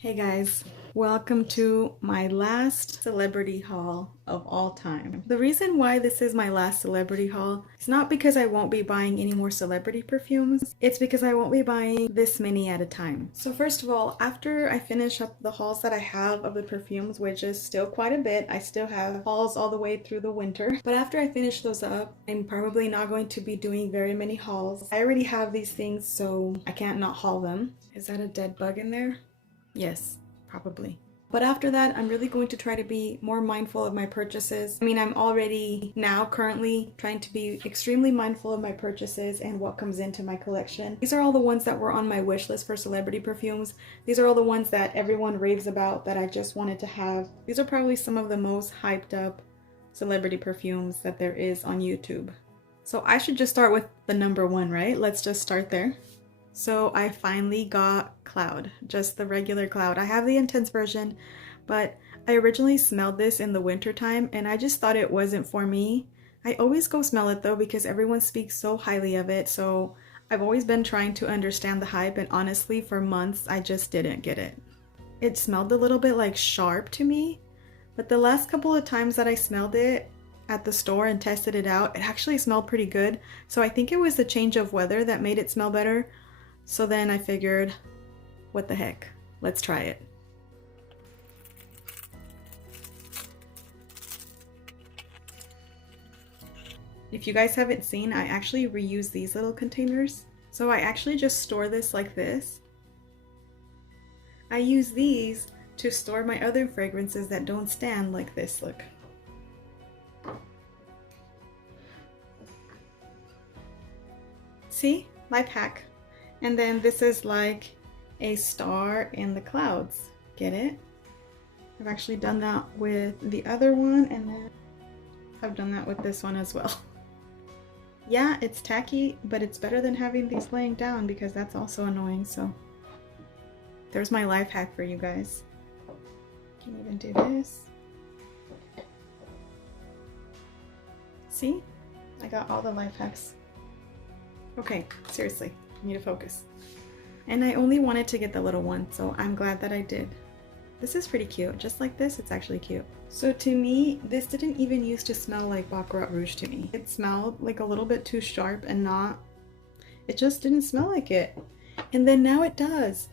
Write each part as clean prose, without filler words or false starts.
Hey guys, welcome to my last celebrity haul of all time. The reason why this is my last celebrity haul is not because I won't be buying any more celebrity perfumes, it's because I won't be buying this many at a time. So first of all, after I finish up the hauls that I have of the perfumes, which is still quite a bit, I still have hauls all the way through the winter, but after I finish those up, I'm probably not going to be doing very many hauls. I already have these things, so I can't not haul them. Is that a dead bug in there? Yes, probably. But after that, I'm really going to try to be more mindful of my purchases. I mean, I'm already now currently trying to be extremely mindful of my purchases and what comes into my collection. These are all the ones that were on my wish list for celebrity perfumes. These are all the ones that everyone raves about that I just wanted to have. These are probably some of the most hyped up celebrity perfumes that there is on YouTube. So I should just start with the number one, right? Let's just start there. So I finally got Cloud, just the regular Cloud. I have the intense version, but I originally smelled this in the winter time and I just thought it wasn't for me. I always go smell it though because everyone speaks so highly of it, so I've always been trying to understand the hype, and honestly for months I just didn't get it. It smelled a little bit like sharp to me, but the last couple of times that I smelled it at the store and tested it out, it actually smelled pretty good. So I think it was the change of weather that made it smell better. So then I figured, what the heck, let's try it. If you guys haven't seen, I actually reuse these little containers. So I actually just store this like this. I use these to store my other fragrances that don't stand like this, look. See, life hack. And then this is like a star in the clouds. Get it? I've actually done that with the other one, and then I've done that with this one as well. Yeah, it's tacky, but it's better than having these laying down because that's also annoying. So there's my life hack for you guys. Can even do this. See? I got all the life hacks. Okay, seriously. Need to focus. And I only wanted to get the little one, so I'm glad that I did. This is pretty cute. Just like this, it's actually cute. So to me, this didn't even used to smell like Baccarat Rouge to me. It smelled like a little bit too sharp and not... It just didn't smell like it. And then now it does.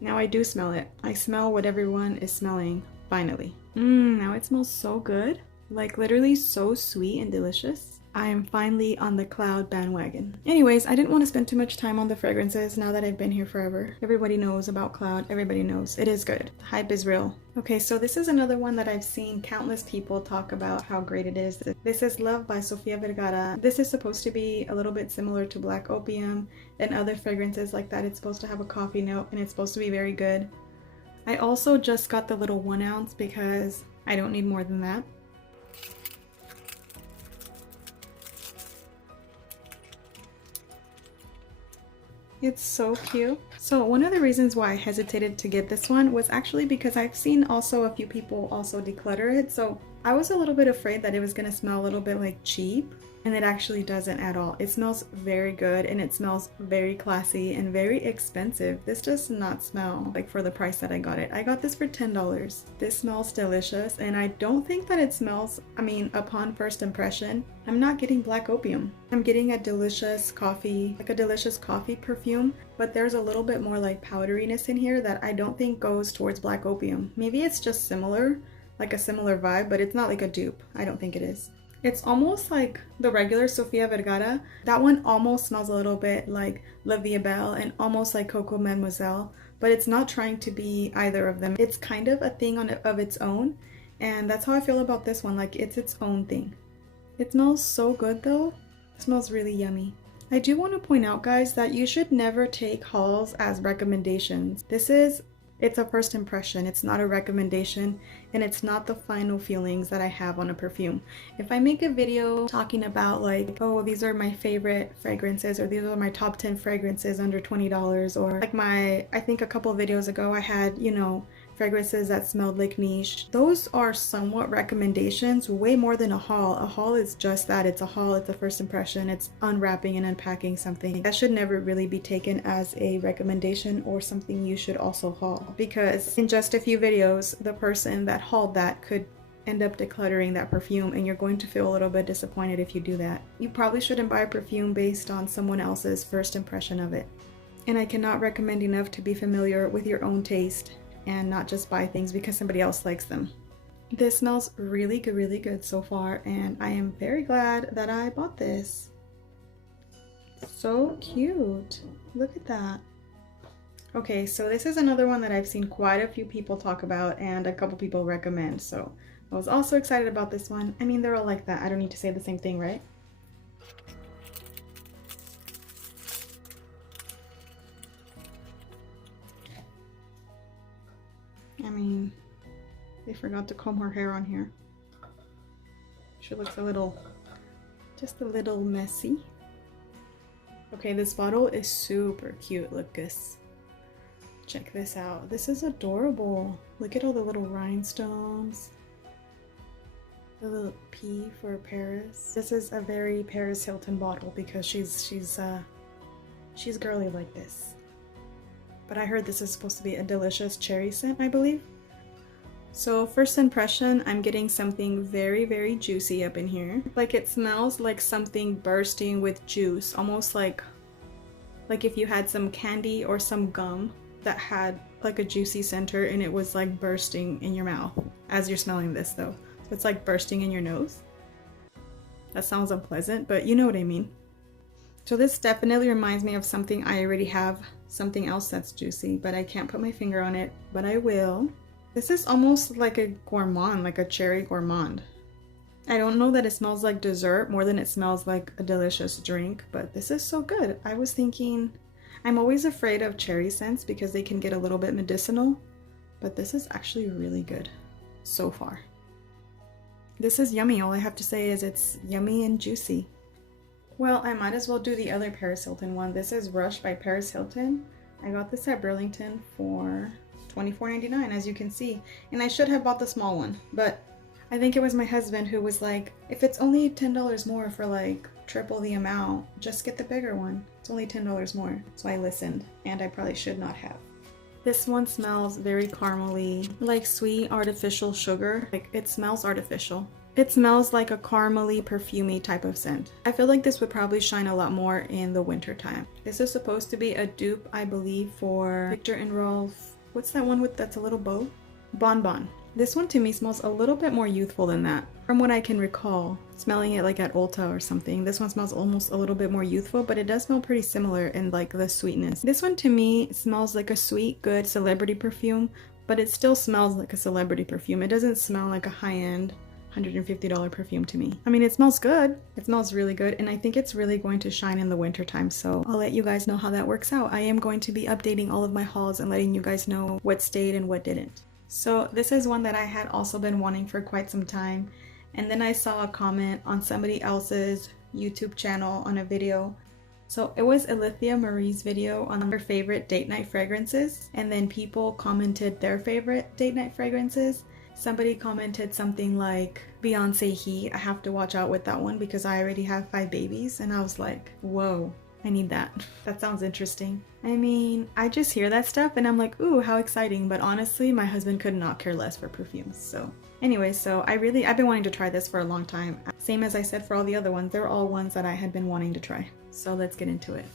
Now I do smell it. I smell what everyone is smelling, finally. Now it smells so good. Like literally so sweet and delicious. I am finally on the Cloud bandwagon. Anyways, I didn't want to spend too much time on the fragrances now that I've been here forever. Everybody knows about Cloud. Everybody knows. It is good. The hype is real. Okay, so this is another one that I've seen countless people talk about how great it is. This is Love by Sofia Vergara. This is supposed to be a little bit similar to Black Opium and other fragrances like that. It's supposed to have a coffee note and it's supposed to be very good. I also just got the little 1 ounce because I don't need more than that. It's so cute. So one of the reasons why I hesitated to get this one was actually because I've seen also a few people also declutter it. So I was a little bit afraid that it was going to smell a little bit like cheap, and it actually doesn't at all. It smells very good and it smells very classy and very expensive. This does not smell like for the price that I got it. I got this for $10. This smells delicious, and I don't think that it smells, I mean, upon first impression, I'm not getting Black Opium. I'm getting a delicious coffee, like a delicious coffee perfume, but there's a little bit more like powderiness in here that I don't think goes towards Black Opium. Maybe it's just similar, like a similar vibe, but it's not like a dupe. I don't think it is. It's almost like the regular Sofia Vergara. That one almost smells a little bit like La Vie Belle and almost like Coco Mademoiselle, but it's not trying to be either of them. It's kind of a thing of its own, and that's how I feel about this one. Like, it's its own thing. It smells so good though. It smells really yummy. I do want to point out, guys, that you should never take hauls as recommendations. It's a first impression. It's not a recommendation, and it's not the final feelings that I have on a perfume. If I make a video talking about like, oh, these are my favorite fragrances, or these are my top 10 fragrances under $20, or like I think a couple of videos ago I had, you know, fragrances that smelled like niche. Those are somewhat recommendations, way more than a haul. A haul is just that. It's a haul, it's a first impression, it's unwrapping and unpacking something. That should never really be taken as a recommendation or something you should also haul, because in just a few videos, the person that hauled that could end up decluttering that perfume, and you're going to feel a little bit disappointed if you do that. You probably shouldn't buy a perfume based on someone else's first impression of it. And I cannot recommend enough to be familiar with your own taste and not just buy things because somebody else likes them. This smells really good so far, and I am very glad that I bought this. So cute. Look at that. Okay, so this is another one that I've seen quite a few people talk about and a couple people recommend, so I was also excited about this one. I mean, they're all like that. I don't need to say the same thing, right? I mean, they forgot to comb her hair on here. She looks a little, just a little messy. Okay, this bottle is super cute. Look this. Check this out. This is adorable. Look at all the little rhinestones. The little P for Paris. This is a very Paris Hilton bottle because she's girly like this. But I heard this is supposed to be a delicious cherry scent, I believe. So first impression, I'm getting something very juicy up in here. Like it smells like something bursting with juice, almost like if you had some candy or some gum that had like a juicy center and it was like bursting in your mouth as you're smelling this though. So it's like bursting in your nose. That sounds unpleasant, but you know what I mean. So this definitely reminds me of something I already have, something else that's juicy, but I can't put my finger on it, but I will. This is almost like a gourmand, like a cherry gourmand. I don't know that it smells like dessert more than it smells like a delicious drink, but this is so good. I was thinking, I'm always afraid of cherry scents because they can get a little bit medicinal, but this is actually really good so far. This is yummy. All I have to say is it's yummy and juicy. Well, I might as well do the other Paris Hilton one. This is Rush by Paris Hilton. I got this at Burlington for $24.99, as you can see. And I should have bought the small one, but I think it was my husband who was like, if it's only $10 more for like triple the amount, just get the bigger one. It's only $10 more. So I listened, and I probably should not have. This one smells very caramely, like sweet artificial sugar. Like it smells artificial. It smells like a caramely, perfumey type of scent. I feel like this would probably shine a lot more in the winter time. This is supposed to be a dupe, I believe, for Victor and Rolf. What's that one with that's a little bow? Bon Bon. This one to me smells a little bit more youthful than that. From what I can recall, smelling it like at Ulta or something, this one smells almost a little bit more youthful, but it does smell pretty similar in like the sweetness. This one to me smells like a sweet, good celebrity perfume, but it still smells like a celebrity perfume. It doesn't smell like a high-end $150 perfume to me. I mean, it smells good. It smells really good, and I think it's really going to shine in the winter time, so I'll let you guys know how that works out. I am going to be updating all of my hauls and letting you guys know what stayed and what didn't. So this is one that I had also been wanting for quite some time, and then I saw a comment on somebody else's YouTube channel on a video. So it was Alithia Marie's video on her favorite date night fragrances, and then people commented their favorite date night fragrances. Somebody commented something like, Beyonce He, I have to watch out with that one because I already have 5 babies. And I was like, whoa, I need that. That sounds interesting. I mean, I just hear that stuff and I'm like, ooh, how exciting. But honestly, my husband could not care less for perfumes. So anyway, so I've been wanting to try this for a long time. Same as I said for all the other ones, they're all ones that I had been wanting to try. So let's get into it.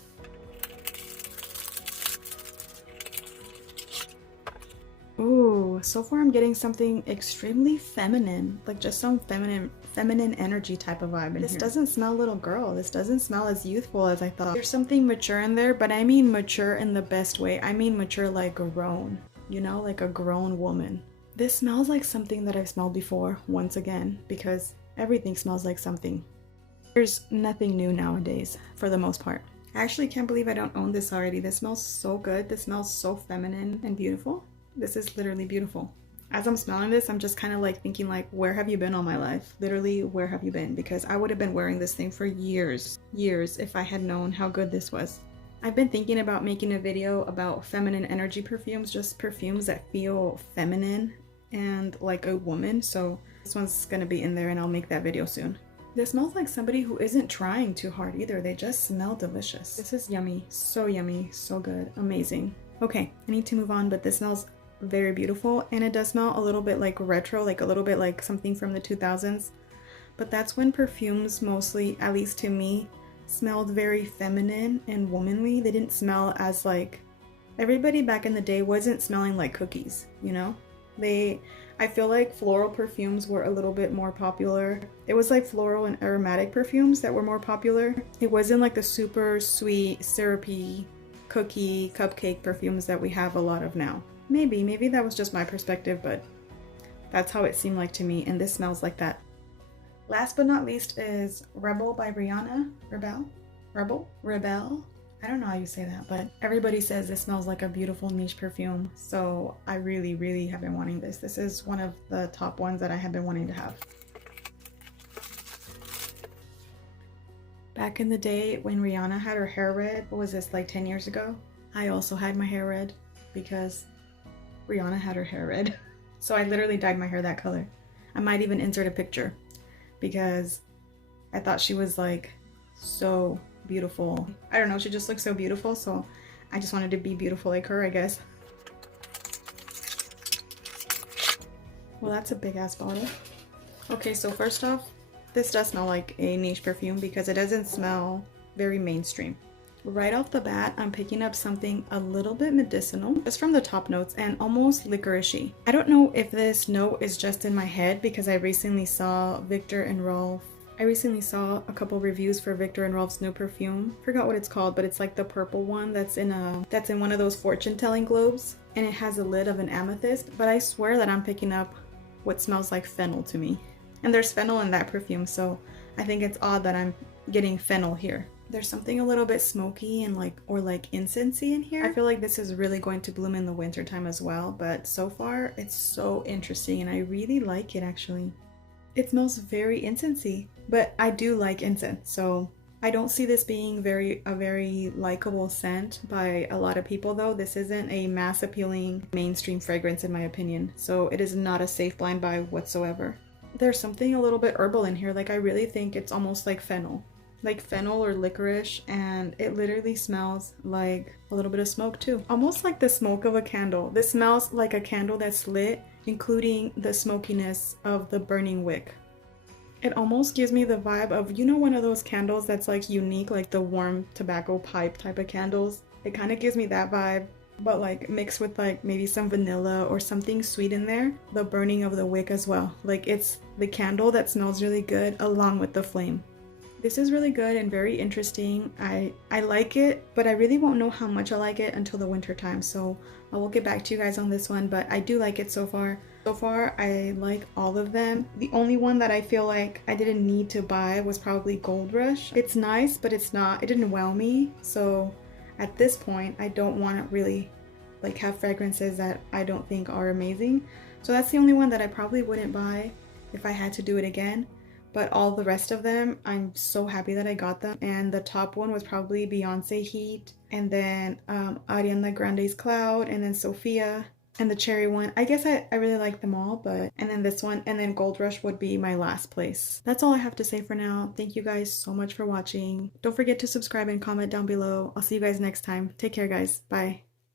Ooh, so far I'm getting something extremely feminine, like just some feminine energy type of vibe in here. This doesn't smell little girl. This doesn't smell as youthful as I thought. There's something mature in there, but I mean mature in the best way. I mean mature like grown, you know, like a grown woman. This smells like something that I've smelled before, once again, because everything smells like something. There's nothing new nowadays, for the most part. I actually can't believe I don't own this already. This smells so good. This smells so feminine and beautiful. This is literally beautiful. As I'm smelling this, I'm just kind of like thinking like, where have you been all my life? Literally, where have you been? Because I would have been wearing this thing for years if I had known how good this was. I've been thinking about making a video about feminine energy perfumes, just perfumes that feel feminine and like a woman. So this one's gonna be in there and I'll make that video soon. This smells like somebody who isn't trying too hard either. They just smell delicious. This is yummy, so good, amazing. Okay, I need to move on, but this smells very beautiful and it does smell a little bit like retro, like a little bit like something from the 2000s. But that's when perfumes mostly, at least to me, smelled very feminine and womanly. They didn't smell as like, everybody back in the day wasn't smelling like cookies, you know? I feel like floral perfumes were a little bit more popular. It was like floral and aromatic perfumes that were more popular. It wasn't like the super sweet, syrupy, cookie, cupcake perfumes that we have a lot of now. Maybe that was just my perspective, but that's how it seemed like to me, and this smells like that. Last but not least is Rebel by Rihanna. Rebel? I don't know how you say that, but everybody says this smells like a beautiful niche perfume, so I really have been wanting this. This is one of the top ones that I have been wanting to have. Back in the day when Rihanna had her hair red, what was this, like 10 years ago? I also had my hair red because Rihanna had her hair red. So I literally dyed my hair that color. I might even insert a picture because I thought she was like so beautiful. I don't know, she just looks so beautiful, so I just wanted to be beautiful like her, I guess. Well, that's a big ass bottle. Okay, so first off, this does smell like a niche perfume because it doesn't smell very mainstream. Right off the bat, I'm picking up something a little bit medicinal, just from the top notes, and almost licoricey. I don't know if this note is just in my head because I recently saw Viktor and Rolf. I recently saw a couple reviews for Viktor and Rolf's new perfume. Forgot what it's called, but it's like the purple one that's in one of those fortune-telling globes, and it has a lid of an amethyst. But I swear that I'm picking up what smells like fennel to me. And there's fennel in that perfume, so I think it's odd that I'm getting fennel here. There's something a little bit smoky and like incensey in here. I feel like this is really going to bloom in the winter time as well, but so far it's so interesting and I really like it actually. It smells very incensey, but I do like incense, so I don't see this being a very likable scent by a lot of people though. This isn't a mass appealing mainstream fragrance in my opinion, so it is not a safe blind buy whatsoever. There's something a little bit herbal in here, like I really think it's almost like fennel or licorice, and it literally smells like a little bit of smoke too. Almost like the smoke of a candle. This smells like a candle that's lit, including the smokiness of the burning wick. It almost gives me the vibe of, you know, one of those candles that's like unique, like the warm tobacco pipe type of candles. It kind of gives me that vibe, but like mixed with like maybe some vanilla or something sweet in there. The burning of the wick as well. Like it's the candle that smells really good along with the flame. This is really good and very interesting. I like it, but I really won't know how much I like it until the winter time, so I will get back to you guys on this one, but I do like it so far. So far, I like all of them. The only one that I feel like I didn't need to buy was probably Gold Rush. It's nice, but it didn't wow me, so at this point, I don't want to really like have fragrances that I don't think are amazing. So that's the only one that I probably wouldn't buy if I had to do it again. But all the rest of them, I'm so happy that I got them. And the top one was probably Beyonce Heat, and then Ariana Grande's Cloud, and then Sophia, and the cherry one. I guess I really like them all, and then this one, and then Gold Rush would be my last place. That's all I have to say for now. Thank you guys so much for watching. Don't forget to subscribe and comment down below. I'll see you guys next time. Take care, guys. Bye.